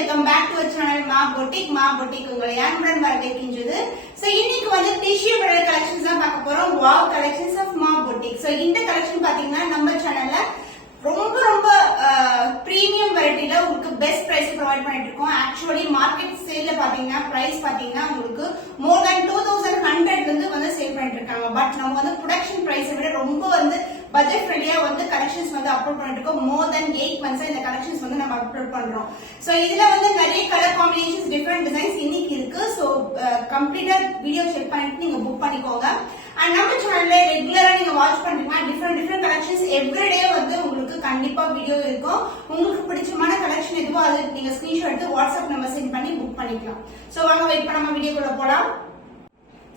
Welcome back to our channel Maa boutique உங்களை அன்புடன் வரவேற்கின்றது. So இன்னைக்கு வந்து டிஷ்யூ பிரைடல் கலெக்ஷன்ஸ் தான் பார்க்க போறோம். வாவ் கலெக்ஷன்ஸ் ஆஃப் மா பொட்டிக். சோ இந்த கலெக்ஷன் பாத்தீங்கன்னா நம்ம சேனல்ல ரொம்ப பிரீமியம் வெரைட்டில உங்களுக்கு பெஸ்ட் பிரைஸ் ப்ரொவைட் பண்ணிட்டு இருக்கோம். ஆக்சுவலி மார்க்கெட் சேல்ல பாத்தீங்கன்னா பிரைஸ் பாத்தீங்கன்னா உங்களுக்கு மோர் தென் 2100 இருந்து வந்து சேல் பண்ணிட்டு இருக்காங்க. பட் நம்ம வந்து ப்ரொடக்ஷன் பிரைஸை விட ரொம்ப வந்து பட்ஜெட் ஃப்ரெண்ட்லியா வந்து கலெக்ஷன்ஸ் வந்து அப்லோட் பண்ணிட்டு இருக்கோம். மோர் தென் 8 months இந்த கலெக்ஷன்ஸ் வந்து நம்ம அப்லோட் பண்றோம். சோ இதுல வந்து நிறைய கலர் காம்பினேஷன்ஸ் டிஃபரெண்ட் டிசைன்ஸ் இன்னைக்கு இருக்கு. சோ கம்ப்ளீட்டா வீடியோ செக் பண்ணிட்டு நீங்க புக் பண்ணிக்கோங்க. அண்ட் நம்ம சேனல்ல ரெகுலரா நீங்க வாட்ச் பண்றீங்கன்னா டிஃபரெண்ட் கலெக்ஷன்ஸ் எவ்ரிடே வந்து உங்களுக்கு கண்டிப்பா வீடியோ இருக்கும். உங்களுக்கு பிடிச்சமான கலெக்ஷன் எதுவோ அது நீங்க ஸ்கிரீன்ஷாட் எடுத்து வாட்ஸ்அப் நம்பர் சென்ட் பண்ணி புக் பண்ணிக்கலாம். சோ வாங்க வெயிட் பண்ணாம வீடியோக்குள்ள போலாம்.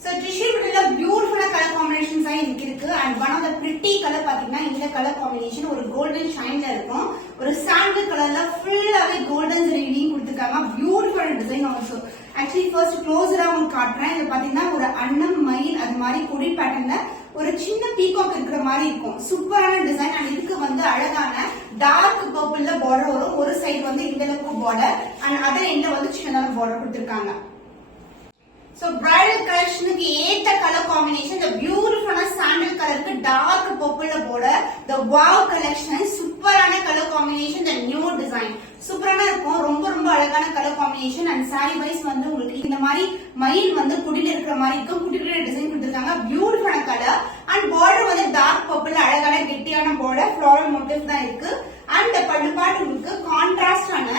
So tissue பிரிட்ல பியூட்டிஃபுல்லா கலர் காம்பினேஷன்ஸ் இன்னைக்கு இருக்கு. And one of the pretty colour பாத்தீங்கன்னா இந்த கலர் காம்பினேஷன் ஒரு கோல்டன் ஷைன்ல இருக்கும். ஒரு சாண்டல் கலர்ல ஃபுல்லாவே கோல்டன் ரீடிங் கொடுத்திருக்காங்க. Beautiful design also. Actually first க்ளோஸரா உங்களுக்கு காட்டுறேன். இது பாத்தீங்கன்னா ஒரு அன்னம் மயில் அது மாதிரி கொடி பேட்டர்ன்ல ஒரு சின்ன பீகாக் இருக்கிற மாதிரி இருக்கும். சூப்பரான டிசைன். அண்ட் இதுக்கு வந்து அழகான டார்க் பர்பிள்ல பார்டர் வரும். ஒரு சைடு வந்து இந்த அளவுக்கு பார்டர் அண்ட் அதர் எண்ட்ல வந்து சின்னதான பார்டர் கொடுத்திருக்காங்க. So bridal collectionக்கு ஏத்த colour combination the beautiful sandal கலருக்கு டார்க் பர்பிள்ல போட the wow collection சூப்பரான colour combination the new design சூப்பரான இருக்கும். ரொம்ப அழகான colour combination. And sari wise வந்து உங்களுக்கு இந்த மாதிரி மயில் வந்து குடில இருக்கிற மாதிரி இருக்கும். குடிக்குள்ள டிசைன் கொடுத்திருக்காங்க. பியூட்டிஃபுல்லான கலர். அண்ட் பார்டர் வந்து டார்க் பர்பிள் அழகான கெட்டியான பார்டர் ஃப்ளோரல் மோட்டிவ் தான் இருக்கு. அண்ட் பல்லு பாட்டு உங்களுக்கு கான்ட்ராஸ்டான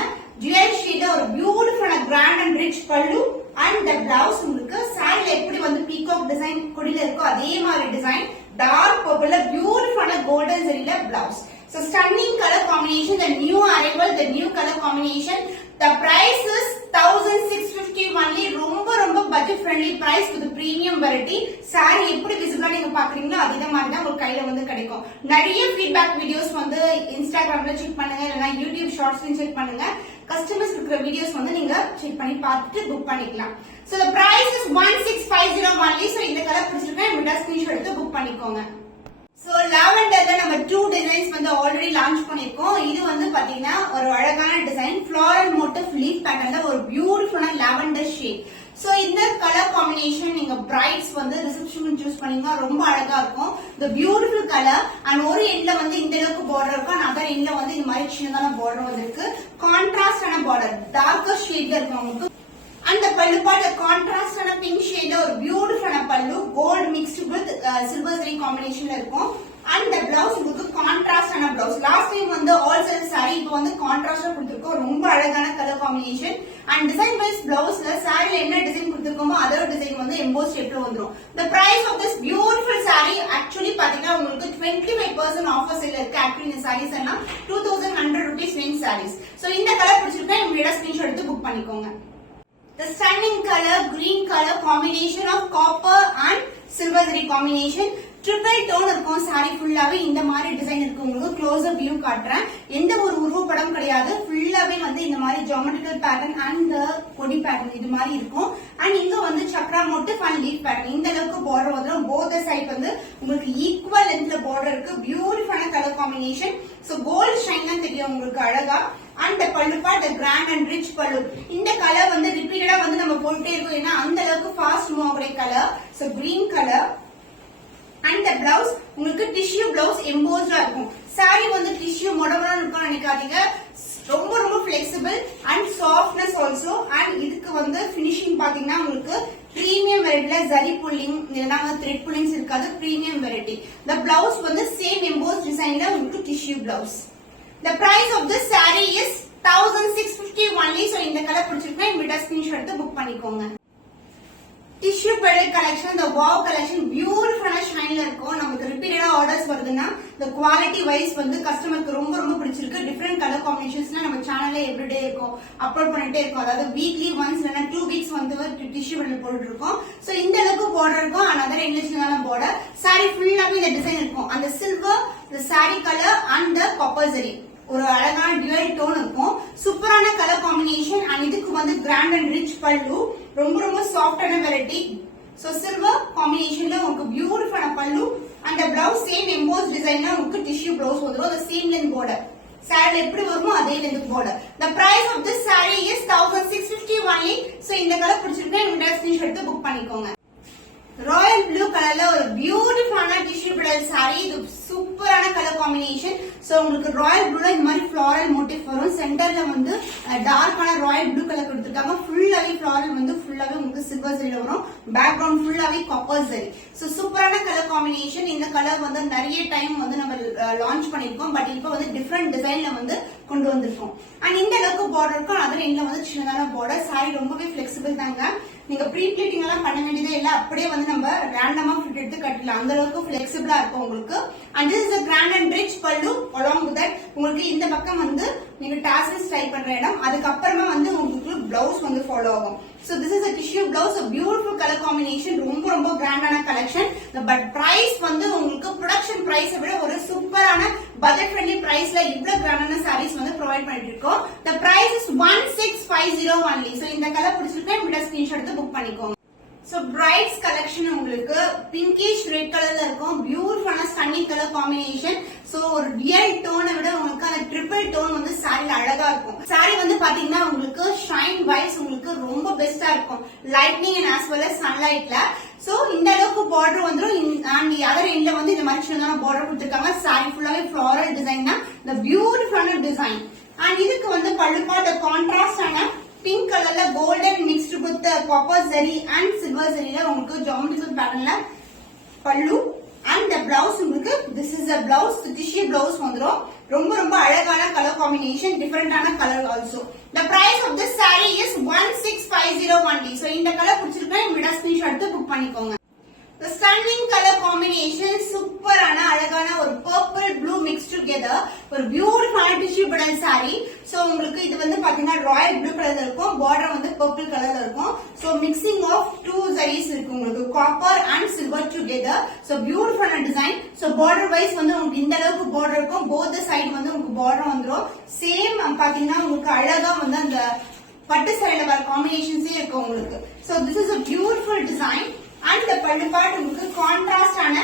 ஜுவல் ஷேட் ஒரு பியூட்டிஃபுல்லான grand and rich pallu. And the blouse உங்களுக்கு சாரில எப்படி வந்து பீகாக் டிசைன் கொடில இருக்கோ அதே மாதிரி டிசைன் டார்க் பர்பிள்ல பியூட்டிஃபுல்லான golden ஜெரில blouse. So stunning color combination, the new arrival, the new color combination. The price is 1650 only. ரொம்ப budget friendly price with premium variety. saree எப்படி விசிபிளா நீங்க பாக்குறீங்களோ அதே மாதிரி தான் உங்களுக்கு கையில வந்து கிடைக்கும். நிறைய ஃபீட்பேக் வீடியோஸ் வந்து இன்ஸ்டாகிராம்ல செக் பண்ணுங்க, இல்லனா யூடியூப் ஷார்ட்ஸ்லயும் செக் பண்ணுங்க. கஸ்டமர்ஸ் இருக்கிற வீடியோஸ் வந்து நீங்க செக் பண்ணி பார்த்துட்டு புக் பண்ணிக்கலாம். So the price is 1650 only. So இந்த கலர் பிடிச்சிருக்கா இந்த ஸ்கிரீன்ஷாட் எடுத்து புக் பண்ணிக்கோங்க. சோ லாவெண்டர்ல நம்ம 2 டிசைன்ஸ் வந்து ஆல்ரெடி லான்ச் பண்ணிருக்கோம். இது வந்து பாத்தீங்கன்னா ஒரு அழகான டிசைன் ஃப்ளோரல் மோட்டிவ் லீஃப் பேட்டர்ன்ல ஒரு பியூட்டிஃபுல்லான லாவெண்டர் ஷேட். சோ இந்த கலர் காம்பினேஷன் நீங்க பிரைட்ஸ் வந்து ரிசப்ஷன் சூஸ் பண்ணீங்கன்னா ரொம்ப அழகா இருக்கும். the beautiful color அண்ட் ஒரு எண்ட்ல வந்து இந்த அளவுக்கு பார்டர் இருக்கும். அண்ட் அதர் எண்ட்ல வந்து இந்த மாதிரி சின்னதான பார்டர் வந்து இருக்கு. கான்ட்ராஸ்டான பார்டர் டார்க்கர் ஷேட்ல இருக்கும் உங்களுக்கு. அந்த பல்லு பாட்டு கான்ட்ராஸ்டான பிங்க் ஷேட்ல ஒரு பியூட்டிஃபுல்லான pallu gold mixed with silver zari காம்பினேஷன்ல இருக்கும். அண்ட் the blouse உங்களுக்கு கான்ட்ராஸ்டான blouse. லாஸ்ட் டைம் வந்து ஆல் செல் saree இப்போ வந்து கான்ட்ராஸ்டா கொடுத்திருக்கோம். ரொம்ப அழகான colour combination. And design wise பிளவுஸ்ல சாரில என்ன டிசைன் கொடுத்திருக்கோமோ அதோட டிசைன் வந்து எம்போஸ் ஷேப்ல வந்துரும். the price of this beautiful saree actually பாத்தீங்கன்னா உங்களுக்கு 25% ஆஃபர் சேல் இருக்கு. ஆக்சுவலி இந்த sarees எல்லாம் 2100 rupees range sarees. சோ இந்த கலர் பிடிச்சிருக்கா உங்களோட ஸ்கிரீன்ஷாட் எடுத்து புக் பண்ணிக்கோங்க. The stunning color, green color combination of copper and silver zari combination. Triple tone இருக்கும். சாரி ஃபுல்லாவே இந்த மாதிரி டிசைன் இருக்கு. உங்களுக்கு க்ளோஸ் அப் வியூ காட்டுறேன். எந்த ஒரு உருவப்படம் கிடையாது. ஃபுல்லாவே வந்து இந்த மாதிரி ஜியோமெட்ரிக்கல் பேட்டர்ன் அண்ட் கொடி பேட்டர்ன் இது மாதிரி இருக்கும். அண்ட் இங்க வந்து Chakra motive and leaf pattern இந்த அளவுக்கு பார்டர் வந்துடும். போத் சைட் வந்து உங்களுக்கு ஈக்குவல் லென்த்ல பார்டர் இருக்கு. பியூட்டிஃபுல்லான colour combination. So gold shine தான் தெரியும் உங்களுக்கு அழகா. அண்ட் பல்லு பார்ட் கிராண்ட் அண்ட் ரிச் பல்லு. இந்த கலர் வந்து ரிப்பீட்டடா வந்து நம்ம போட்டுட்டே இருக்கோம். ஏன்னா அந்த அளவுக்கு ஃபாஸ்ட் மூவ் ஆகுற colour. So green colour. And the blouse உங்களுக்கு டிஷ்யூ பிளவுஸ் எம்போஸ்டா இருக்கும். சாரி வந்து டிஷ்யூ மொடமொடன்னு இருக்கும் நினைக்காதீங்க. ரொம்ப flexible and softness also. And இதுக்கு வந்து பினிஷிங் பாத்தீங்கன்னா உங்களுக்கு பிரீமியம் வெரைட்டில ஜரி புல்லிங் இல்லைன்னா த்ரெட் புல்லிங்ஸ் இருக்காது. Premium variety. the blouse வந்து சேம் எம்போஸ் டிசைன்ல உங்களுக்கு tissue blouse. the price of this saree is 1650 only. so இந்த கலர் பிடிச்சிருக்கா இந்த ஸ்கிரீன்ஷாட் எடுத்து புக் பண்ணிக்கோங்க. Tissue bridal collection the wow collection பியூட்டிஃபுல்லான ஷைன்ல இருக்கும். நமக்கு ரிப்பீட்டடா ஆர்டர்ஸ் வருதுன்னா the quality வைஸ் வந்து கஸ்டமருக்கு ரொம்ப பிடிச்சிருக்கு. டிஃபரெண்ட் கலர் காம்பினேஷன்ஸ்னா நம்ம சேனல்ல எவ்ரிடே இருக்கும் அப்லோட் பண்ணிட்டே இருக்கும். அதாவது வீக்லி ஒன்ஸ் இல்லைன்னா 2 weeks வந்து டிஷ்யூ பிரைடல் போட்டு இருக்கோம். சோ இந்த அளவுக்கு பார்டர் இருக்கும். Another இங்கிலீஷ்னால border. சாரி ஃபுல்லாவே இந்த டிசைன் இருக்கும். அந்த silver the saree color and the copper zari ஒரு அழகான டியூவல் டோன் இருக்கும். சூப்பரான கலர் காம்பினேஷன். அண்ட் இதுக்கு வந்து கிராண்ட் அண்ட் ரிச் பல்லு. ரொம்ப சாஃப்டான வெரைட்டி. சோ சில்வர் காம்பினேஷன்ல உங்களுக்கு பியூட்டிஃபுல்லான பல்லு. அந்த பிளவுஸ் சேம் எம்போஸ் டிசைன்ல உங்களுக்கு டிஷ்யூ பிளவுஸ் வந்துரும். அந்த சேம் லென்த் பார்டர். saree எப்படி வருமோ அதே length border. The price of this saree is 1650 only. So இந்த கலர் பிடிச்சிருந்தா இந்த ஸ்கிரீன்ஷாட் எடுத்து புக் பண்ணிக்கோங்க. ராயல் ப்ளூ கலர்ல ஒரு பியூட்டிஃபுல்லான டிஷ்யூ பிளேட் saree. இது சூப்பரான கலர் காம்பினேஷன். சோ உங்களுக்கு ராயல் ப்ளூல இந்த மாதிரி ஃப்ளாரல் மோட்டிவ் வரும். சென்டர்ல வந்து டார்க்கான ராயல் ப்ளூ கலர் கொடுத்திருக்காங்க. ஃபுல்லாவே ஃப்ளாரல் வந்து ஃபுல்லாவே உங்களுக்கு சில்வர் ஜரில வரும். பேக்ரவுண்ட் ஃபுல்லாவே காப்பர் ஜரி. சோ சூப்பரான கலர் காம்பினேஷன். இந்த கலர் வந்து நிறைய டைம் வந்து நம்ம லான்ச் பண்ணிருக்கோம். பட் இப்போ வந்து டிஃபரெண்ட் டிசைன்ல வந்து கொண்டு வந்திருக்கோம். அண்ட் இந்த அளவுக்கு பார்டர் இருக்கும். அதுல எண்ட்ல வந்து சின்னதான பார்டர். saree ரொம்பவே ஃபிளெக்சிபிள் தாங்க. நீங்க ப்ரீ ப்ளீட்டிங் எல்லாம் பண்ண வேண்டியதே இல்ல. அப்படியே வந்து நம்ம ரேண்டமா ஃபிட் எடுத்து கட்டலாம். அந்த அளவுக்கு ஃபிளெக்சிபிளா இருக்கும் உங்களுக்கு. And this is a grand and rich pallu. along with that உங்களுக்கு இந்த பக்கம் வந்து நீங்க டாசல்ஸ் டைப் பண்ற இடம். அதுக்கு அப்புறமா வந்து உங்களுக்கு பிளவுஸ் வந்து ஃபாலோ ஆகும். So this is a tissue blouse, a beautiful color combination. ரொம்ப ரொம்ப கிராண்டான கலெக்ஷன். பட் பிரைஸ் வந்து உங்களுக்கு ப்ரொடக்ஷன் பிரைஸை விட ஒரு சூப்பரான பட்ஜெட் ஃப்ரெண்ட்லி பிரைஸ்ல இவ்வளவு கிராண்டான சாரீஸ் வந்து ப்ரொவைட் பண்ணிட்டு இருக்கோம். The price is 1650 only. So இந்த கலர் பிடிச்சிருக்கா இந்த ஸ்கிரீன்ஷாட் எடுத்து புக் பண்ணிக்கோங்க. So brides collection உங்களுக்கு பிங்கிஷ் ரெட் கலர்ல இருக்கும். பியூட்டிஃபுல்லான ஸ்டன்னிங் கலர் காம்பினேஷன். சோ ஒரு ரியல் டோனை விட உங்களுக்கு அந்த ட்ரிபிள் டோன் வந்து சாரில அழகா இருக்கும். சாரி வந்து பாத்தீங்கன்னா உங்களுக்கு ஷைன் வைஸ் உங்களுக்கு ரொம்ப பெஸ்டா இருக்கும். Lightning and as well as சன்லைட்ல. சோ இந்த அளவுக்கு பார்டர் வந்துரும். அண்ட் அதர் எண்ட்ல வந்து இந்த மாதிரி சின்னதான பார்டர் கொடுத்திருக்காங்க. சாரி ஃபுல்லாவே ஃப்ளாரல் டிசைன் தான். இந்த பியூட்டிஃபுல்லான டிசைன். அண்ட் இதுக்கு வந்து பல்லுப்பா the கான்ட்ராஸ்டான பிங்க் கலர்ல golden mixed with copper zari and silver ஜரியில உங்களுக்கு ஜாமெட்ரிக்கல் பேட்டர்ன்ல பல்லு. அண்ட் the blouse உங்களுக்கு this is a blouse, tissue blouse வந்துரும். ரொம்ப ரொம்ப அழகான கலர் காம்பினேஷன், டிஃபரெண்டான colour also. The price of this saree is 1650 only. So இந்த கலர் பிடிச்சிருக்கா இந்த ஸ்கிரீன்ஷாட் எடுத்து புக் பண்ணிக்கோங்க. The stunning color combination, சூப்பரான அழகான ஒரு purple blue mixed together, ஒரு பியூட்டிஃபுல்லான tissue bundle saree. சோ உங்களுக்கு இது வந்து பாத்தீங்கன்னா ராயல் ப்ளூ கலர்ல இருக்கும். பார்டர் வந்து purple கலர்ல இருக்கும். So mixing of two sarees இருக்கு உங்களுக்கு, copper and silver together. So பியூட்டிஃபுல்லான டிசைன். சோ பார்டர் வைஸ் வந்து உங்களுக்கு இந்த அளவுக்கு பார்டர் இருக்கும். போத் சைடு வந்து உங்களுக்கு பார்டர் வந்துரும். சேம் பாத்தீங்கன்னா உங்களுக்கு அழகா வந்து அந்த பட்டு சாரியில வர காம்பினேஷன்ஸே இருக்கும் உங்களுக்கு. So this is a beautiful design. And the pallu part உங்களுக்கு கான்ட்ராஸ்ட் ஆன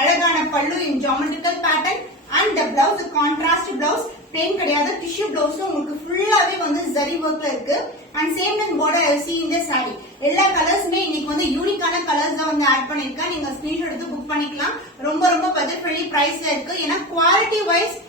அழகான பல்லு in geometrical pattern. And the blouse, the contrast blouse, plain கிடையாது, tissue blouse உங்களுக்கு ஃபுல்லாவே வந்து zari workல இருக்கு. And same like border I see in the saree. எல்லா கலர்ஸ்மே இன்னைக்கு வந்து யூனிக்கான கலர்ஸ் தான் வந்து ஆட் பண்ணிருக்கேன். நீங்க ஸ்கிரீன்ஷாட் எடுத்து புக் பண்ணிக்கலாம். ரொம்ப ரொம்ப பட்ஜெட் ஃப்ரெண்ட்லி பிரைஸ்ல இருக்கு. ஏன்னா குவாலிட்டி வைஸ்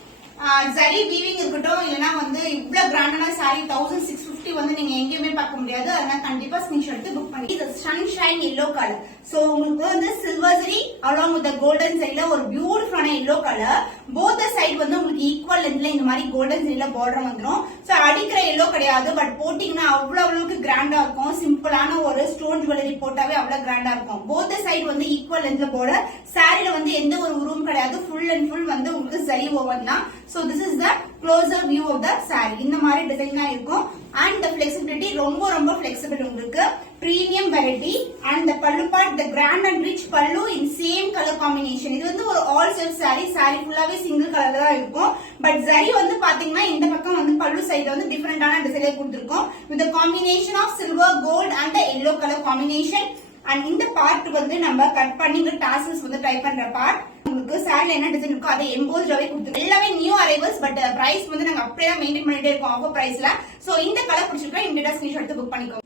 ஜரி வீவிங் இருக்கட்டும், இல்லனா வந்து இவ்வளவு கிராண்டான சாரி 1650 வந்து நீங்க எங்கேயுமே பார்க்க முடியாது. அதனால கண்டிப்பா ஸ்கிரீன்ஷாட் எடுத்து புக் பண்ணி. இது சன்ஷைன் yellow கலர். சோ உங்களுக்கு வந்து silver zari along with the golden ஜரில ஒரு பியூட்டிஃபுல்லான yellow colour. both the side வந்து உங்களுக்கு ஈக்குவல் லென்த்ல இந்த மாதிரி golden ஜரில பார்டர் வந்துரும். சோ அடிக்கிற yellow கிடையாது. பட் போட்டிங்கன்னா அவ்வளவுக்கு கிராண்டா இருக்கும். சிம்பிளான ஒரு ஸ்டோன் ஜுவல்லரி போட்டாவே அவ்வளவு கிராண்டா இருக்கும். both the side வந்து ஈக்குவல் லென்த்ல பார்டர். சாரில வந்து எந்த ஒரு உருவம் கிடையாது. ஃபுல் அண்ட் ஃபுல் வந்து உங்களுக்கு ஜரி ஓவன் தான். So this is the closer view of the saree. இந்த மாதிரி டிசைன் தான் இருக்கும். And the flexibility ரொம்ப ரொம்ப flexible உங்களுக்கு. Premium variety. And the pallu part, the grand and rich pallu in same color combination. இது வந்து ஒரு all silk saree. saree ஃபுல்லாவே சிங்கிள் கலர்ல தான் இருக்கும். பட் ஜரி வந்து பாத்தீங்கன்னா இந்த பக்கம் வந்து பல்லு சைடுல வந்து டிஃபரெண்டான டிசைன்ல கொடுத்திருக்கோம். With the combination of silver, gold and the yellow color combination. And இந்த பார்ட் வந்து நம்ம கட் பண்ணி டாசல்ஸ் வந்து டைப் பண்ற பார்ட். உங்களுக்கு சாரில என்ன டிசைன் இருக்கோ அதை எம்போஸ்டாவே கொடுத்துருக்கோம். எல்லாமே நியூ அரைவல்ஸ். பட் பிரைஸ் வந்து நாங்க அப்படியே தான் மெயின்டைன் பண்ணிட்டே இருக்கோம் ஆஃபர் பிரைஸ்ல. சோ இந்த கலர் பிடிச்சிருக்கா இந்த ஸ்கிரீன்ஷாட் எடுத்து புக் பண்ணிக்கோங்க.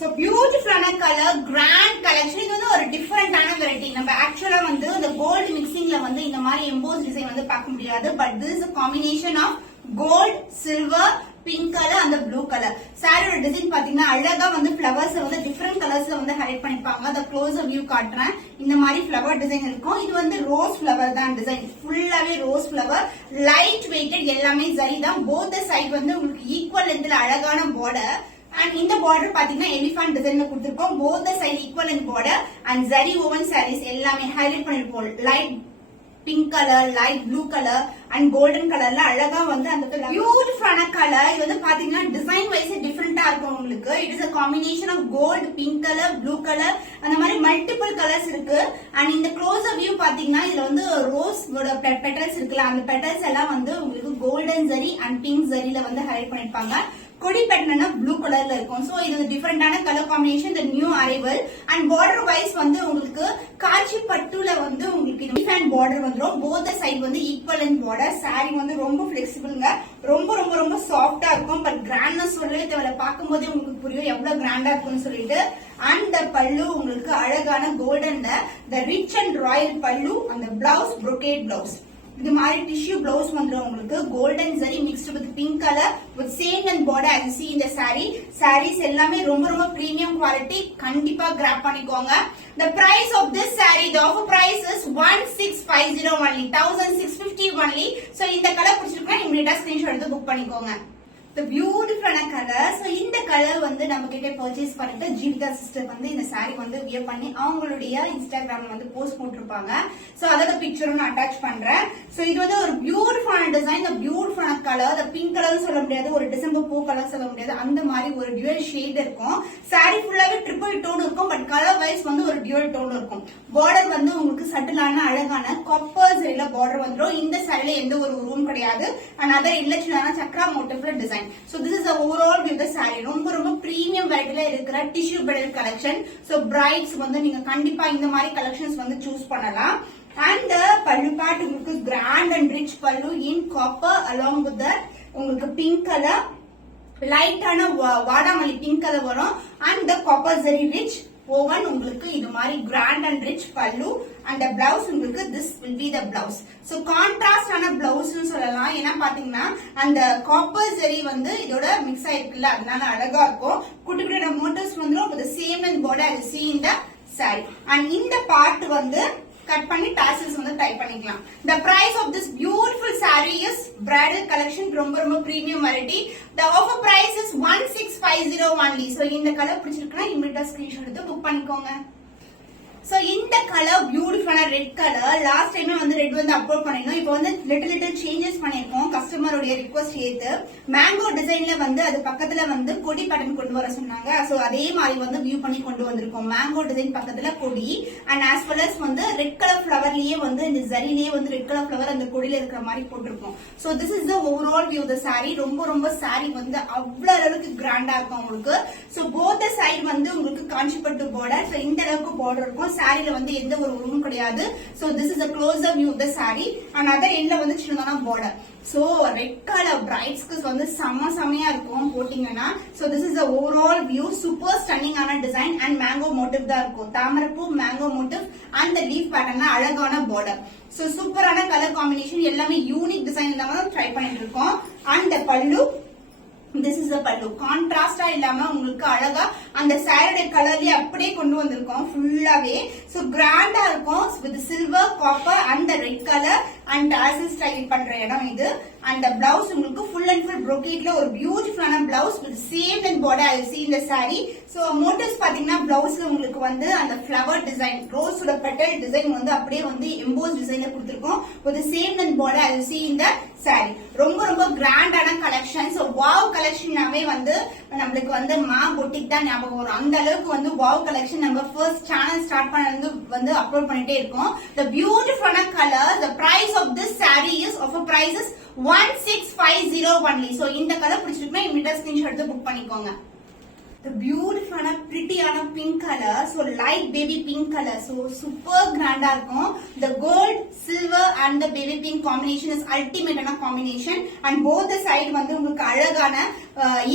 சோ பியூட்டிஃபுல்லான கலர், கிராண்ட் கலெக்ஷன். இது வந்து ஒரு டிஃபரெண்டான வெரைட்டி. நம்ம ஆக்சுவலா வந்து இந்த கோல்டு மிக்சிங்ல வந்து இந்த மாதிரி எம்போஸ் டிசைன் வந்து பார்க்க முடியாது. But this is a combination of gold, silver, pink colour அந்த ப்ளூ கலர். சாரியோட டிசைன் பாத்தீங்கன்னா அழகா வந்து பிளவர்ஸ் வந்து டிஃபரெண்ட் கலர்ஸ்ல வந்து ஹைலைட் பண்ணிருப்பாங்க. அத க்ளோஸர் வியூ காட்டுறேன். இந்த மாதிரி பிளவர் டிசைன் இருக்கும். இது வந்து ரோஸ் பிளவர் தான் டிசைன். ஃபுல்லாவே ரோஸ் பிளவர், லைட் வெயிட்டட், எல்லாமே ஜரி தான். போத் சைடு வந்து உங்களுக்கு ஈக்குவல் லென்த்ல அழகான பார்டர். And இந்த border பாத்தீங்கன்னா எலிஃபண்ட் டிசைன்ல கொடுத்திருக்கோம். both the side equal and border and zari woven sarees எல்லாமே ஹைலைட் பண்ணிருப்போம். Light pink colour, light blue colour and golden கலர்ல அழகா வந்து அந்த பியூட்டிஃபுல்லான கலர். இது வந்து பாத்தீங்கன்னா டிசைன் வைஸ் டிஃபரெண்டா இருக்கும் உங்களுக்கு. It is a combination of gold, pink colour, blue colour, அந்த மாதிரி மல்டிபிள் கலர்ஸ் இருக்கு. அண்ட் இந்த க்ளோஸர் வியூ பாத்தீங்கன்னா இதுல வந்து ரோஸ் பெட்டல்ஸ் இருக்குல்ல, அந்த பெட்டல்ஸ் எல்லாம் வந்து உங்களுக்கு கோல்டன் ஜரி அண்ட் பிங்க் ஜரியில வந்து ஹைலைட் பண்ணிருப்பாங்க. கொடி பேட்டர்னா ப்ளூ கலர்ல இருக்கும். சோ இது டிஃபரெண்டான கலர் காம்பினேஷன், இந்த new arrival. And border wise வந்து உங்களுக்கு காஞ்சி பட்டுல வந்து உங்களுக்கு ஃபேன் பார்டர் வந்துரும். போத் சைடு வந்து ஈக்குவலன்ட் பார்டர். சாரி வந்து ரொம்ப பிளெக்சிபிள்ங்க, ரொம்ப ரொம்ப ரொம்ப சாஃப்டா இருக்கும். பட் கிராண்ட்னஸ் சொல்லவே தேவை, பார்க்கும்போதே உங்களுக்கு புரியும் எவ்வளவு கிராண்டா இருக்கும்னு சொல்லிட்டு. அண்ட் பல்லு உங்களுக்கு அழகான கோல்டன்ல த ரிச் அண்ட் ராயல் பல்லு. அந்த பிளவுஸ் brocade பிளவுஸ், இது மாதிரி டிஷ்யூ பிளவுஸ் வந்துடும் உங்களுக்கு. Golden zari mixed with pink colour with same and border and C இந்த சாரீஸ் எல்லாமே ரொம்ப ரொம்ப பிரீமியம் குவாலிட்டி. கண்டிப்பா கிராப் பண்ணிக்கோங்க. The price of this saree, the offer price is 1650 only, 1650 only. So இந்த கலர் பிடிச்சிருக்கா இமிடியேட்டா ஸ்கிரீன்ஷாட் எடுத்து புக் பண்ணிக்கோங்க. The beautiful color. So இந்த கலர் வந்து நம்ம கிட்ட பர்ச்சேஸ் பண்ணிட்டு ஜீவிதா சிஸ்டர் வந்து இந்த சாரி வந்து வியர் பண்ணி அவங்களுடைய இன்ஸ்டாகிராம்ல வந்து போஸ்ட் போட்டிருப்பாங்க. சோ அதோட பிக்சரும் நான் அட்டாச் பண்றேன். சோ இது வந்து ஒரு பியூட்டிஃபுல்லான டிசைன், பியூட்டிஃபுல்லான கலர். பிங்க் கலர் சொல்ல முடியாது, ஒரு டிசம்பர் பூ கலர் சொல்ல முடியாது, அந்த மாதிரி ஒரு டியூவல் ஷேட் இருக்கும். சாரி ஃபுல்லாவே ட்ரிபிள் டோன் இருக்கும். பட் கலர் வைஸ் வந்து ஒரு டியூவல் டோன் இருக்கும். பார்டர் வந்து உங்களுக்கு சட்டிலான அழகான காப்பர் சரியில பார்டர் வந்துடும். இந்த சாரில எந்த ஒரு உருவம் கிடையாது. அண்ட் அதர் இல்ல சின்ன சக்ரா மோட்டிவ்ல design. So this is the overall view of the saree. ரொம்ப ரொம்ப பிரீமியம் வெரைட்டில இருக்கிற tissue bridal collection. So brides வந்து நீங்க கண்டிப்பா இந்த மாதிரி கலெக்ஷன்ஸ் வந்து சூஸ் பண்ணலாம். And பல்லு பார்ட் உங்களுக்கு grand and rich பல்லு in copper along with that உங்களுக்கு pink color, லைட்டான வாடாமல்லி pink color வரும். And the copper zari rich woven உங்களுக்கு இது மாதிரி grand and rich pallu. And blouse உங்களுக்கு this will be the blouse. So contrast ஆன பிளவுஸ் சொல்லலாம். ஏன்னா பாத்தீங்கன்னா அந்த காப்பர் ஜெரி வந்து இதோட மிக்ஸ் ஆயிருக்குல்ல, அதனால அழகா இருக்கும். குட்டி குட்டி மோட்டிவ்ஸ் வந்துடும். சேம் அண்ட் பார்டர் அது see in the saree. And இந்த பார்ட் வந்து கட் பண்ணி டாசல்ஸ் வந்து டைப் பண்ணிக்கலாம். The price of this beautiful saree is bridal collection, ரொம்ப ரொம்ப premium variety. The offer price is 1650 only. So இந்த கலர் பிடிச்சிருக்குன்னா இமிடியேட்டா ஸ்கிரீன்ஷாட் எடுத்து புக் பண்ணிக்கோங்க. சோ இந்த கலர் பியூட்டிஃபுல்லான ரெட் கலர். லாஸ்ட் டைமே வந்து ரெட் வந்து அப்லோட் பண்ணிருந்தோம். இப்போ வந்து லிட்டில் சேஞ்சஸ் பண்ணிருக்கோம் கஸ்டமருடைய ரிக்வஸ்ட் ஏத்து. மேங்கோ டிசைன்ல வந்து அது பக்கத்துல வந்து கொடி பேட்டர்ன் கொண்டு வர சொன்னாங்க. சோ அதே மாதிரி வந்து வியூ பண்ணி கொண்டு வந்திருக்கோம். மேங்கோ டிசைன் பக்கத்துல கொடி அண்ட் ஆஸ் வெல் அஸ் வந்து ரெட் கலர் ஃபிளவர்லயே வந்து இந்த ஜரிலேயே வந்து ரெட் கலர் ஃபிளவர் அந்த கொடியில இருக்கிற மாதிரி போட்டிருக்கோம். So this is the overall view of the sari. ரொம்ப ரொம்ப சாரி வந்து அவ்வளவு அளவுக்கு கிராண்டா இருக்கும் உங்களுக்கு. சோ போத் சைடு வந்து உங்களுக்கு காஞ்சிபட்டு பார்டர். சோ இந்த அளவுக்கு பார்டர் இருக்கும். சாரில வந்து எந்த ஒரு உருவம் கிடையாது. So this is a closer view of the saree. and other எண்ட்ல வந்து சின்னதான border. சோ ரெட் கலர் பிரைட்ஸ்க்கு வந்து செமையா இருக்கும் போட்டீங்கன்னா. So this is the overall view. Super stunning ஆன டிசைன் அண்ட் மேங்கோ மோட்டிவ் தான் இருக்கும். தாமரைப்பூ மேங்கோ மோட்டிவ் அந்த லீஃப் பேட்டர்ன்ல அழகான border. சோ சூப்பரான கலர் காம்பினேஷன், எல்லாமே யூனிக் டிசைன் இல்லாம ட்ரை பண்ணிட்டு இருக்கோம். அண்ட் பல்லு this is the pallu. கான்ட்ராஸ்டா இல்லாம உங்களுக்கு அழகா அந்த சாரியோட கலர்லயே அப்படியே கொண்டு வந்திருக்கோம் ஃபுல்லாவே. சோ கிராண்டா இருக்கும் with silver copper and red colour and dazzle style பண்ற இடம் இது. அண்ட் பிளவுஸ் உங்களுக்கு ஃபுல் அண்ட் ஃபுல் brocade ஒரு பியூட்டிஃபுல்லான blouse with same and border I see in the saree. So motives பாத்தீங்கன்னா பிளவுஸ்ல உங்களுக்கு வந்து அந்த ஃபிளவர் டிசைன் ரோஸோட பெட்டல் டிசைன் வந்து அப்படியே வந்து எம்போஸ் டிசைன்ல கொடுத்திருக்கோம் with same and border I see in the saree. ரொம்ப ரொம்ப கிராண்டான கலெக்ஷன். சோ வாவ் கலெக்ஷனாவே வந்து நம்மளுக்கு வந்து மா பொட்டிக் தான் ஞாபகம் வரும். அந்த அளவுக்கு வந்து வாவ் கலெக்ஷன் நம்ம ஃபர்ஸ்ட் சேனல் ஸ்டார்ட் பண்ணது வந்து அப்லோட் பண்ணிட்டே இருக்கோம். The beautiful color, the price of this saree is offer price is 1650 only. So இந்த கலர் பிடிச்சிருக்குன்னா இமிடியேட்டா ஸ்கிரீன்ஷாட் எடுத்து புக் பண்ணிக்கோங்க. The beautiful pretty pink color. So light baby pink color. So super grand இருக்கும். The gold, silver and the baby pink combination is ultimate combination. And both the side வந்து உங்களுக்கு அழகான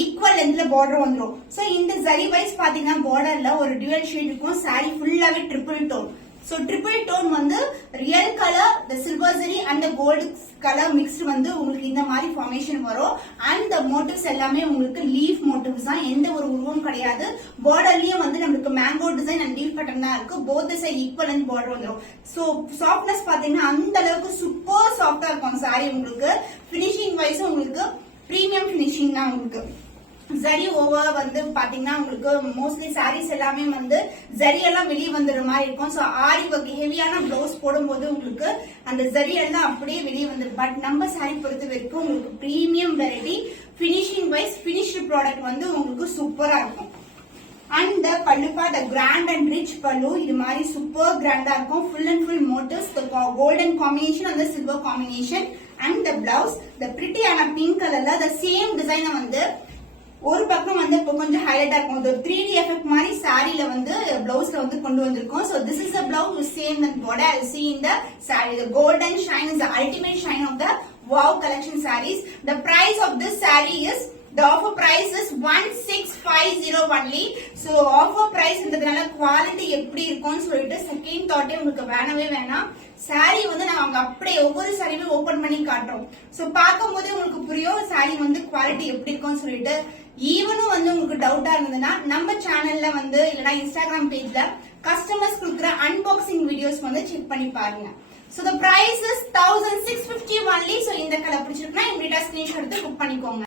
equal lengthல border வந்துரும். So இந்த zari wise பாத்தீங்கன்னா borderல ஒரு dual shade இருக்கும். saree ஃபுல்லாவே triple tone. So triple tone வந்து real color, the silver zari and the gold color mixed வந்து உங்களுக்கு இந்த மாதிரி formation வரும். and the motifs எல்லாமே உங்களுக்கு leaf motifs தான், எந்த ஒரு உருவம் கிடையாது. borderலயும் வந்து நமக்கு mango design and leaf pattern தான் இருக்கு. both the side equal and border வந்துரும். so softness பாத்தீங்கன்னா அந்த அளவுக்கு super soft இருக்கும் saree. உங்களுக்கு finishing wise உங்களுக்கு premium finishing தான். உங்களுக்கு ஜரி ஓவர் வந்து பாத்தீங்கன்னா உங்களுக்கு மோஸ்ட்லி சாரீஸ் எல்லாமே வந்து ஜரி எல்லாம் வெளியே வந்துடுற மாதிரி இருக்கும். சோ ஆரி ஒர்க் ஹெவியான ப்ளவுஸ் போடும்போது உங்களுக்கு அந்த ஜரி எல்லாம் அப்படியே வெளியே வந்துடும். பட் நம்ம சாரி பொறுத்த வரைக்கும் உங்களுக்கு premium variety, finishing wise finished product வந்து உங்களுக்கு சூப்பரா இருக்கும். அண்ட் த பல்லுப்பா the grand and rich pallu இது மாதிரி சூப்பர் கிராண்டா இருக்கும். Full and full motifs, golden combination அந்த silver combination. And the blouse the பிரிட்டியான பிங்க் கலர்ல த சேம் டிசைனை வந்து ஒரு பக்கம் வந்து இப்போ கொஞ்சம் ஹைலைட்டா இருக்கும். ஒரு 3D எஃபெக்ட் மாதிரி சாரில வந்து பிளவுஸ்ல வந்து கொண்டு வந்திருக்கோம். So this is the blouse same and what I see in the saree. The golden shine is the ultimate shine of the wow collection sarees. The price of this saree is the offer price is 1650 only. So offer price இன்றதுனால quality எப்படி இருக்கும்னு சொல்லிட்டு second தாட்டே உங்களுக்கு வேணவே வேணாம். Sorry வந்து நாங்க அப்படியே ஒவ்வொரு சாரியுமே ஓபன் பண்ணி காட்டுறோம். சோ பார்க்கும்போது உங்களுக்கு புரியும் சாரி வந்து குவாலிட்டி எப்படி இருக்கும்னு சொல்லிட்டு. ஈவனும் வந்து உங்களுக்கு டவுட்டா இருந்ததுன்னா நம்ம சேனல்ல வந்து இல்லனா இன்ஸ்டாகிராம் பேஜ்ல கஸ்டமர்ஸ் கொடுக்குற அன்பாக்சிங் வீடியோஸ் வந்து செக் பண்ணி பாருங்க. So the price is 1650 only. So இந்த கலர் பிடிச்சிருக்குன்னா இமிடியேட்டா ஸ்கிரீன்ஷாட் எடுத்து புக் பண்ணிக்கோங்க.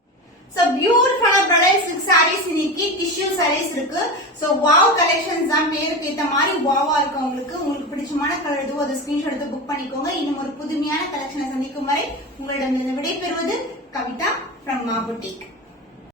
So beautiful bralette silk sarees இன்னைக்கு tissue sarees இருக்கு. So wow collections தான் பேருக்கு ஏத்த மாதிரி வாவா இருக்கு. உங்களுக்கு பிடிச்சமான கலர் எதுவோ அதை ஸ்கிரீன்ஷாட் எடுத்து புக் பண்ணிக்கோங்க. இன்னும் ஒரு புதுமையான கலெக்ஷனை சந்திக்கும் வரை உங்களிடம் விடை பெறுவது கவிதா from Ma Boutique.